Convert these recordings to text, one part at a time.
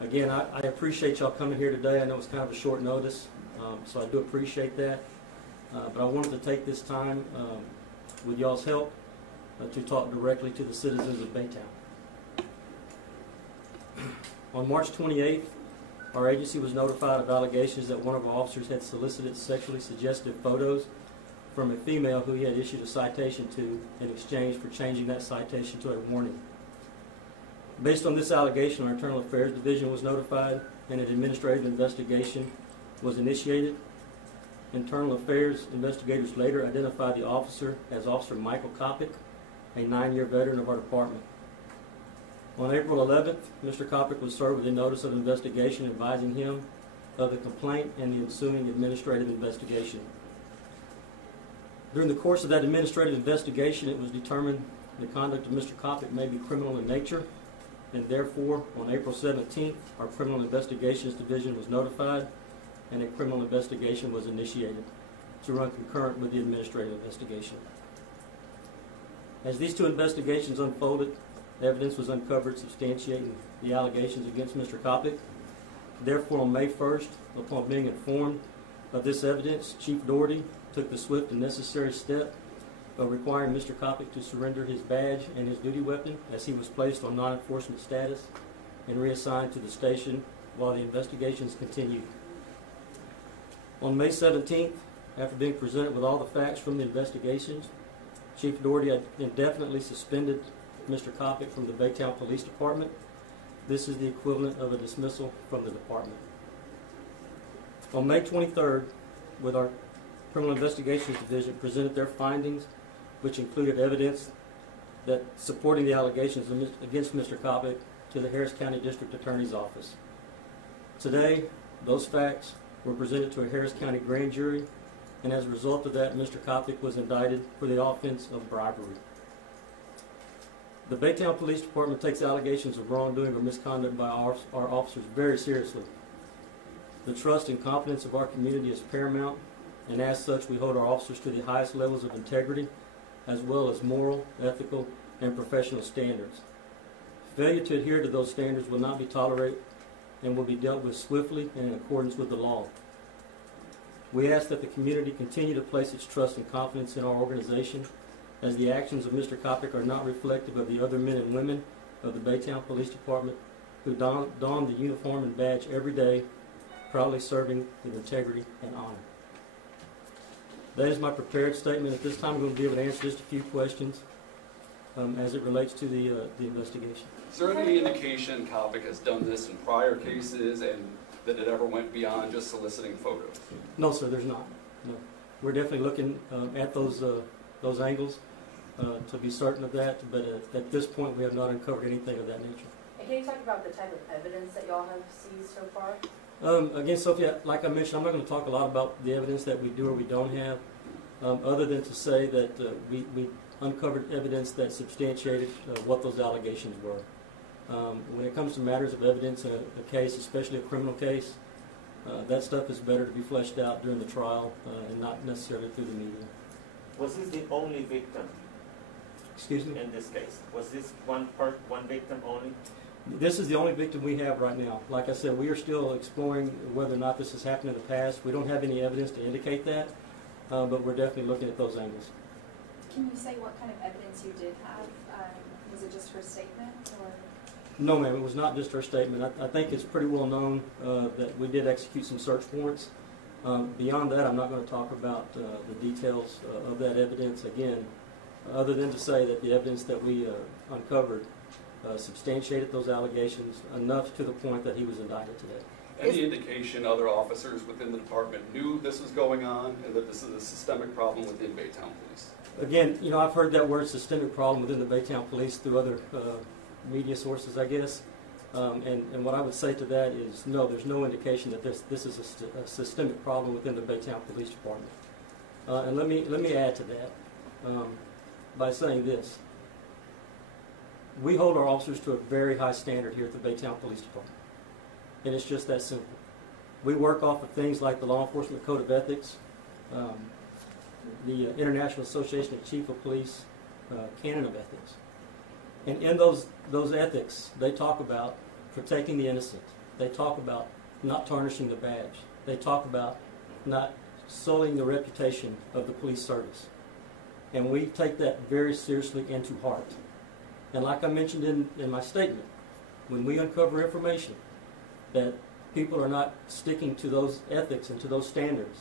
Again, I appreciate y'all coming here today. I know it's kind of a short notice, so I do appreciate that. But I wanted to take this time, with y'all's help, to talk directly to the citizens of Baytown. On March 28th, our agency was notified of allegations that one of our officers had solicited sexually suggestive photos from a female who he had issued a citation to in exchange for changing that citation to a warning. Based on this allegation, our Internal Affairs Division was notified and an administrative investigation was initiated. Internal Affairs investigators later identified the officer as Officer Michael Kopic, a 9-year veteran of our department. On April 11th, Mr. Kopic was served with a notice of investigation advising him of the complaint and the ensuing administrative investigation. During the course of that administrative investigation, it was determined the conduct of Mr. Kopic may be criminal in nature, and therefore, on April 17th, our Criminal Investigations Division was notified and a criminal investigation was initiated to run concurrent with the administrative investigation. As these two investigations unfolded, evidence was uncovered substantiating the allegations against Mr. Kopic. Therefore, on May 1st, upon being informed of this evidence, Chief Doherty took the swift and necessary step of requiring Mr. Kopic to surrender his badge and his duty weapon as he was placed on non-enforcement status and reassigned to the station while the investigations continued. On May 17th, after being presented with all the facts from the investigations, Chief Doherty had indefinitely suspended Mr. Kopic from the Baytown Police Department. This is the equivalent of a dismissal from the department. On May 23rd, with our Criminal Investigations Division presented their findings, which included evidence that supporting the allegations against Mr. Kopic to the Harris County District Attorney's Office. Today, those facts were presented to a Harris County grand jury, and as a result of that, Mr. Kopic was indicted for the offense of bribery. The Baytown Police Department takes allegations of wrongdoing or misconduct by our officers very seriously. The trust and confidence of our community is paramount, and as such, we hold our officers to the highest levels of integrity, as well as moral, ethical, and professional standards. Failure to adhere to those standards will not be tolerated and will be dealt with swiftly and in accordance with the law. We ask that the community continue to place its trust and confidence in our organization, as the actions of Mr. Kopic are not reflective of the other men and women of the Baytown Police Department who don the uniform and badge every day, proudly serving with integrity and honor. That is my prepared statement. At this time, I'm going to be able to answer just a few questions as it relates to the investigation. Is there any indication Kopic has done this in prior cases and that it ever went beyond just soliciting photos? No, sir, there's not. No. We're definitely looking at those angles to be certain of that, but at this point, we have not uncovered anything of that nature. And can you talk about the type of evidence that y'all have seized so far? Again, Sophia, like I mentioned, I'm not going to talk a lot about the evidence that we do or we don't have, other than to say that we uncovered evidence that substantiated what those allegations were. When it comes to matters of evidence in a case, especially a criminal case, that stuff is better to be fleshed out during the trial and not necessarily through the media. Was this the only victim? Excuse me? In this case, was this one victim only? This is the only victim we have right now. Like I said, we are still exploring whether or not this has happened in the past. We don't have any evidence to indicate that, but we're definitely looking at those angles. Can you say what kind of evidence you did have? Was it just her statement, or? No, ma'am, it was not just her statement. I think it's pretty well known that we did execute some search warrants. Beyond that, I'm not going to talk about the details of that evidence again, other than to say that the evidence that we uncovered substantiated those allegations enough to the point that he was indicted today. Any indication other officers within the department knew this was going on and that this is a systemic problem within Baytown Police? Again, you know, I've heard that word systemic problem within the Baytown Police through other media sources, I guess. And what I would say to that is no, there's no indication that this is a systemic problem within the Baytown Police Department. And let me add to that by saying this. We hold our officers to a very high standard here at the Baytown Police Department. And it's just that simple. We work off of things like the Law Enforcement Code of Ethics, the International Association of Chief of Police Canon of Ethics. And in those ethics, they talk about protecting the innocent. They talk about not tarnishing the badge. They talk about not sullying the reputation of the police service. And we take that very seriously and to heart. And like I mentioned in my statement, when we uncover information that people are not sticking to those ethics and to those standards,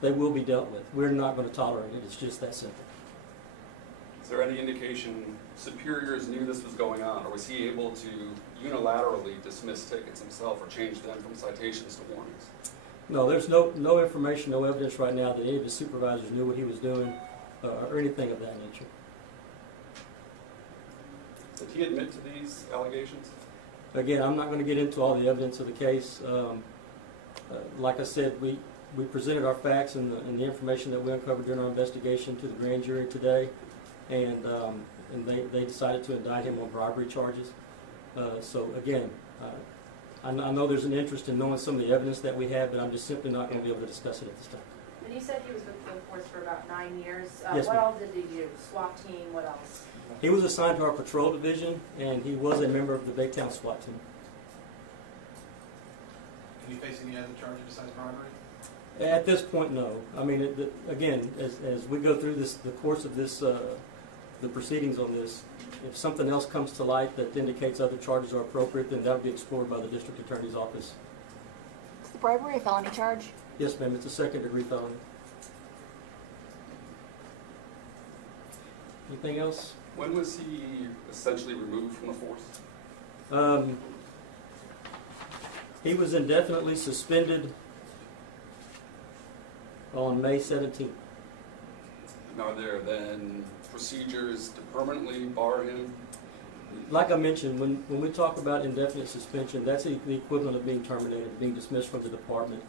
they will be dealt with. We're not going to tolerate it. It's just that simple. Is there any indication superiors knew this was going on, or was he able to unilaterally dismiss tickets himself or change them from citations to warnings? No, there's no information, no evidence right now that any of his supervisors knew what he was doing or anything of that nature. Did he admit to these allegations? Again, I'm not going to get into all the evidence of the case. Like I said, we presented our facts and the information that we uncovered during our investigation to the grand jury today, and they decided to indict him on bribery charges. So again, I know there's an interest in knowing some of the evidence that we have, but I'm just simply not going to be able to discuss it at this time. And you said he was with the force for about 9 years. Yes, what ma'am. all did he do? SWAT team, what else? He was assigned to our patrol division, and he was a member of the Baytown SWAT team. Can you face any other charges besides bribery? At this point, no. I mean, again, as we go through the course of this, the proceedings on this, if something else comes to light that indicates other charges are appropriate, then that will be explored by the district attorney's office. Is the bribery a felony charge? Yes, ma'am. It's a second-degree felony. Anything else? When was he essentially removed from the force? He was indefinitely suspended on May 17th. And are there then procedures to permanently bar him? Like I mentioned, when we talk about indefinite suspension, that's the equivalent of being terminated, being dismissed from the department.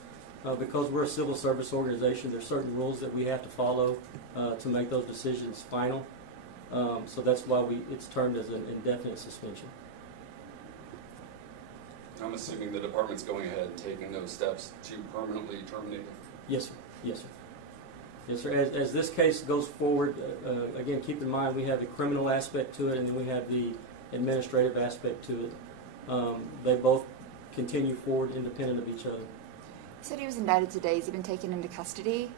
Because we're a civil service organization, there's certain rules that we have to follow to make those decisions final. So that's why it's termed as an indefinite suspension. I'm assuming the department's going ahead and taking those steps to permanently terminate him. Yes, sir. Yes, sir. Yes, sir. As this case goes forward, again, keep in mind we have the criminal aspect to it, and then we have the administrative aspect to it. They both continue forward independent of each other. You said he was indicted today. Has he been taken into custody?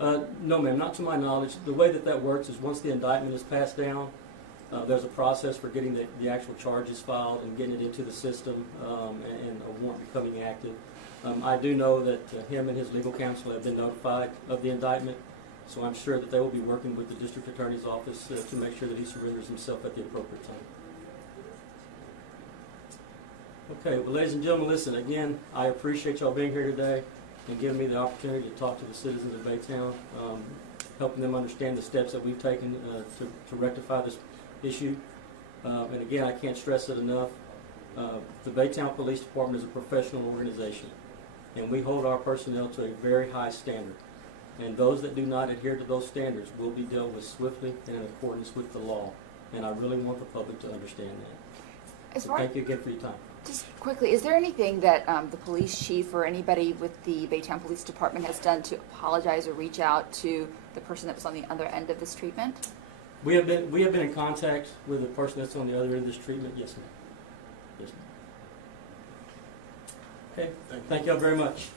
No, ma'am, not to my knowledge. The way that works is once the indictment is passed down, there's a process for getting the actual charges filed and getting it into the system and a warrant becoming active. I do know that him and his legal counsel have been notified of the indictment, so I'm sure that they will be working with the district attorney's office to make sure that he surrenders himself at the appropriate time. Okay, well, ladies and gentlemen, listen, again, I appreciate y'all being here today and giving me the opportunity to talk to the citizens of Baytown, helping them understand the steps that we've taken to rectify this issue. And again, I can't stress it enough. The Baytown Police Department is a professional organization, and we hold our personnel to a very high standard. And those that do not adhere to those standards will be dealt with swiftly and in accordance with the law. And I really want the public to understand that. So thank you again for your time. Just quickly, is there anything that the police chief or anybody with the Baytown Police Department has done to apologize or reach out to the person that was on the other end of this treatment? We have been in contact with the person that's on the other end of this treatment. Yes, ma'am. Yes, ma'am. Okay. Thank y'all very much.